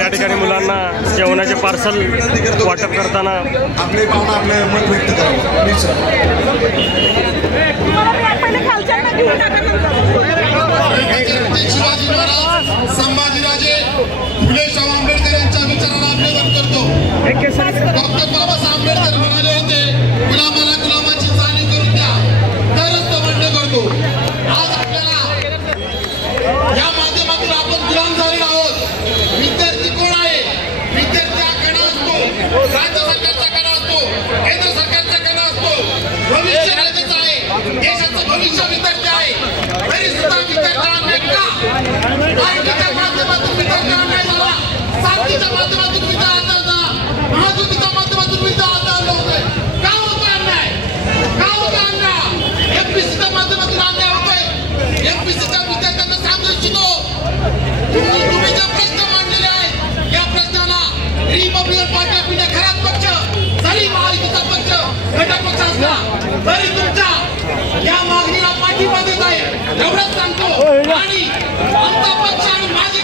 या ठिकाणी मुलांना जेवणाचे पार्सल वाटप करताना आपले पाहुणे आपले मत व्यक्त करावं. शिवाजी महाराज संभाजीराजे फुले शाहू आंबेडकर यांच्या विचाराला अभिवादन करतो. डॉक्टर बाबासाहेब आंबेडकर म्हणाले होते, गुलामाला गुलामाची जाणीव करून द्या तरच तो बंड करतो. आज आपल्याला या माध्यमातून आपण गुलाम झालेलो आहोत. विद्यार्थी कोण आहे? विद्यार्थी हा कणा असतो, राज्य सरकारचा कणा असतो, केंद्र सरकारचा कणा असतो. भविष्य राज्याचं आहे, देशाचं भविष्य विद्यार्थी आहे. तरी सुद्धा विद्यार्थ्यांना का पार्टीच्या माध्यमातून विद्यार्थी अन्याय झाला, साथीच्या माध्यमातून विद्यार्थी झाला, महाजुतीच्या माध्यमातून विद्यार्थी होतोय. का होतोय अन्याय? का होतोय अन्याय? एमपीसीच्या माध्यमातून अन्याय होतोय. एमपीसीच्या विद्यार्थ्यांना सांगू इच्छितो, तुम्ही जे प्रश्न मांडलेले आहेत या प्रश्नाला रिपब्लिकन पार्टी ऑफ इंडिया खराब पक्ष जरी महायुतीचा पक्ष घटक पक्ष असला तरी तुमच्या या मागणीला पाठिंबा देत आहे एवढंच सांगतो. आणि आमचा पक्ष आणि माझे